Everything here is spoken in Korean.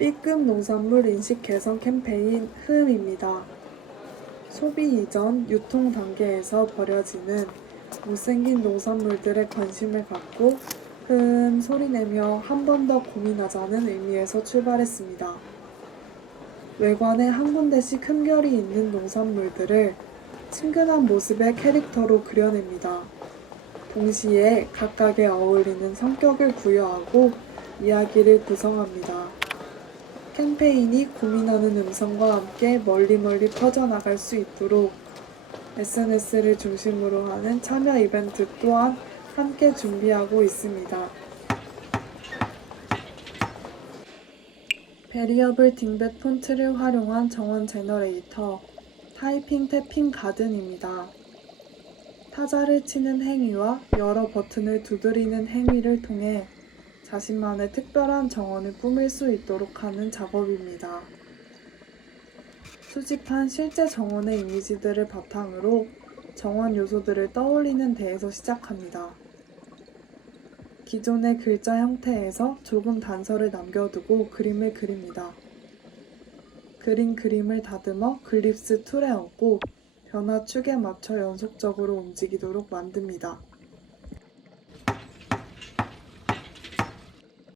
B급 농산물 인식 개선 캠페인 흐음입니다. 소비 이전 유통 단계에서 버려지는 못생긴 농산물들에 관심을 갖고 흐음 소리내며 한 번 더 고민하자는 의미에서 출발했습니다. 외관에 한 군데씩 흠결이 있는 농산물들을 친근한 모습의 캐릭터로 그려냅니다. 동시에 각각에 어울리는 성격을 부여하고 이야기를 구성합니다. 캠페인이 고민하는 음성과 함께 멀리 멀리 퍼져나갈 수 있도록 SNS를 중심으로 하는 참여 이벤트 또한 함께 준비하고 있습니다. 베리어블 딩벳 폰트를 활용한 정원 제너레이터 타이핑 태핑 가든입니다. 타자를 치는 행위와 여러 버튼을 두드리는 행위를 통해 자신만의 특별한 정원을 꾸밀 수 있도록 하는 작업입니다. 수집한 실제 정원의 이미지들을 바탕으로 정원 요소들을 떠올리는 데에서 시작합니다. 기존의 글자 형태에서 조금 단서를 남겨두고 그림을 그립니다. 그린 그림을 다듬어 글립스 툴에 얹고 변화 축에 맞춰 연속적으로 움직이도록 만듭니다.